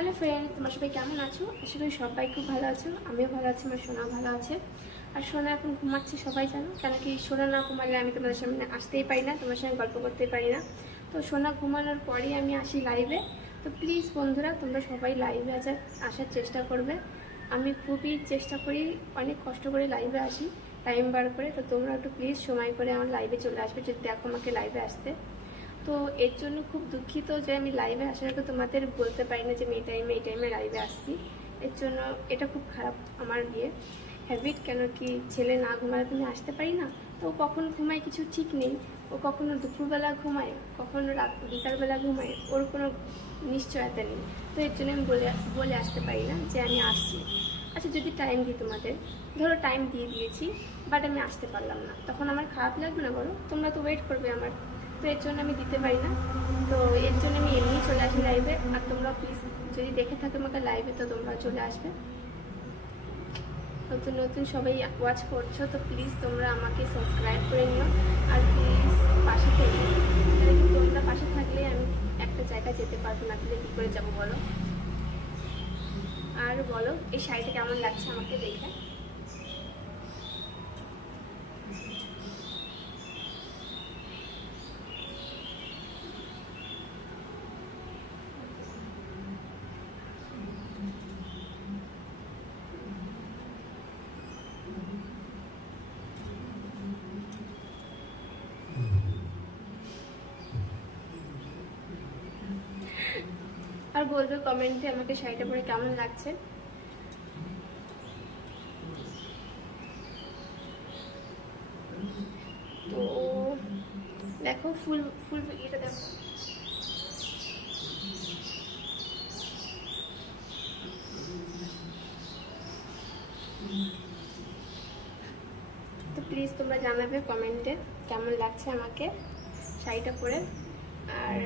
Hello friends, তোমরা সবাই কেমন আছো? আশা করি সবাই খুব ভালো আছো। আমিও ভালো আছি, আমার সোনাও ভালো আছে। আর সোনা এখন ঘুমাচ্ছে, সবাই জানো। কেন কি সোনা না ঘুমালে আমি তোমাদের সামনে আসতেই পারি না, তোমার সঙ্গে গল্প করতেই পারি না। তো সোনা ঘুমানোর পরেই আমি আসি লাইভে। তো প্লিজ বন্ধুরা, তোমরা সবাই লাইভে আসার চেষ্টা করবে। আমি খুবই চেষ্টা করি, অনেক কষ্ট করে লাইভে আসি, টাইম বার করে। তো তোমরা একটু প্লিজ সময় করে আমার লাইভে চলে আসবে যদি দেখো আমাকে লাইভে আসতে। তো এর জন্য খুব দুঃখিত যে আমি লাইভে আসার আগে তোমাদের বলতে পারি না যে আমি এই টাইমে লাইভে আসছি। এর জন্য এটা খুব খারাপ আমার হ্যাবিট। কেন কি ছেলে না ঘুমালে তুমি আসতে পারি না। তো কখন ঘুমায় কিছু ঠিক নেই, ও কখনো দুপুরবেলা ঘুমায়, কখনো বিকালবেলা ঘুমায়, ওর কোনো নিশ্চয়তা নেই। তো এর জন্য আমি বলে আসতে পারি না যে আমি আসছি। আচ্ছা, যদি টাইম দিই তোমাদের, ধরো টাইম দিয়ে দিয়েছি, বাট আমি আসতে পারলাম না, তখন আমার খারাপ লাগবে না বলো? তোমরা তো ওয়েট করবে আমার। তো এর জন্য আমি দিতে পারি না। তো এর জন্য আমি এমনি চলে আসি লাইভে। আর তোমরা প্লিজ যদি দেখে থাকো আমাকে লাইভে, তো তোমরা চলে আসবে। নতুন নতুন সবাই ওয়াচ করছো, তো প্লিজ তোমরা আমাকে সাবস্ক্রাইব করে নিও। আর প্লিজ পাশে থেকে, তোমরা পাশে থাকলে আমি একটা জায়গায় যেতে পারবো না, তাহলে কী করে যাবো বলো? আর বলো, এই শাড়িটা কেমন লাগছে আমাকে দেখে? আর বলবে কমেন্টে আমাকে শাড়িটা পরে কেমন লাগছে। তো দেখো ফুল এটা দেখো। তো প্লিজ তোমরা জানাবে কমেন্টে কেমন লাগছে আমাকে শাড়িটা পরে। আর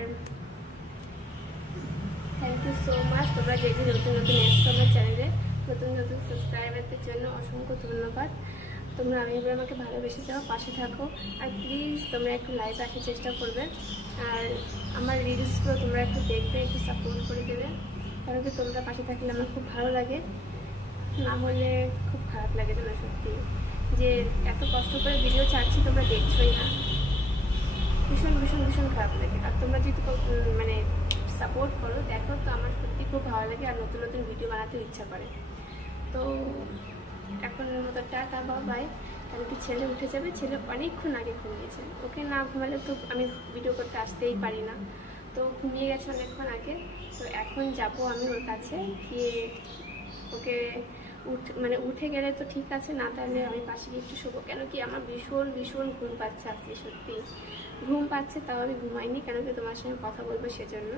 থ্যাংক ইউ সো মাচ, তোমরা যে নতুন নতুন এসছো আমার চ্যানেলে, নতুন নতুন সাবস্ক্রাইবারদের জন্য অসংখ্য ধন্যবাদ। তোমরা এইভাবে আমাকে ভালোবেসে যাও, পাশে থাকো। আর প্লিজ তোমরা একটু লাইভে আসার চেষ্টা করবে। আর আমার রিলসগুলো তোমরা একটু দেখবে, একটু সাপোর্ট করে দেবে। কারণ কি তোমরা পাশে থাকলে আমার খুব ভালো লাগে, না হলে খুব খারাপ লাগে। তোমরা সত্যি যে এত কষ্ট করে ভিডিও ছাড়ছি, তোমরা দেখছোই না, ভীষণ ভীষণ ভীষণ খারাপ লাগে। আর তোমরা যদি মানে সাপোর্ট করো, দেখো, তো আমার সত্যি খুব ভালো লাগে। আর নতুন নতুন ভিডিও বানাতে ইচ্ছা করে। তো এখন মতো টাটা, বাই। কারণ কি ছেলে উঠে যাবে, ছেলে অনেকক্ষণ আগে ঘুমিয়েছে। ওকে না ঘুমালে তো আমি ভিডিও করতে আসতেই পারি না। তো ঘুমিয়ে গেছে অনেকক্ষণ আগে। তো এখন যাব আমি ওর কাছে গিয়ে ওকে উঠে গেলে তো ঠিক আছে, না তাহলে আমি পাশে গিয়ে একটু শোবো। কেন কি আমার ভীষণ ভীষণ ঘুম পাচ্ছে আজকে, সত্যি ঘুম পাচ্ছে। তাও আমি ঘুমাইনি, কেন কি তোমার সঙ্গে কথা বলবো সেজন্য।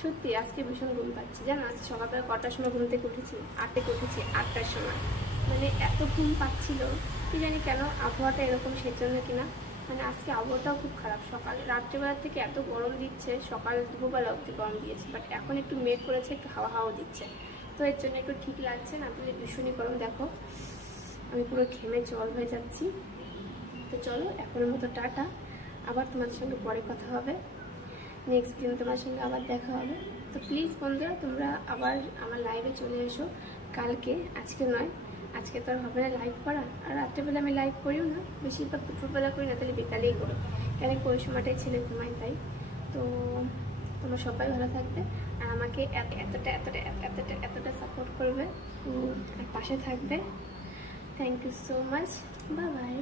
সত্যি আজকে ভীষণ ঘুম পাচ্ছে, জানো। আজকে সকালবেলা কটার সময় ঘুম থেকে উঠেছি? 8টার সময়। মানে এত ঘুম পাচ্ছিল, কি জানি কেন, আবহাওয়াটা এরকম সেজন্য কিনা। মানে আজকে আবহাওয়াটাও খুব খারাপ। রাত্রেবেলা থেকে এত গরম দিচ্ছে, সকাল দুপুরবেলা অবধি গরম দিয়েছে, বাট এখন একটু মেঘ করেছে, একটু হাওয়াও দিচ্ছে। তো এর জন্য একটু ঠিক লাগছে, না তাহলে ভীষণই গরম। দেখো আমি পুরো ঘেমে জল হয়ে যাচ্ছি। তো চলো এখনের মতো টাটা, আবার তোমাদের সঙ্গে পরে কথা হবে। নেক্সট দিন তোমার সঙ্গে আবার দেখা হবে। তো প্লিজ বন্ধুরা, তোমরা আবার আমার লাইভে চলে এসো কালকে, আজকে নয়। আজকে তো আর হবে না লাইভ করা। আর রাত্রেবেলা আমি লাইভ করিও না, বেশিরভাগ দুপুরবেলা করি, না তাহলে বিকালেই করি। কেন কি ওই সময়টাই ছেলে ঘুমায়, তাই। তো তোমরা সবাই ভালো থাকবে, আর আমাকে এতটা সাপোর্ট করবে, আর পাশে থাকবে। Thank you so much, bye by.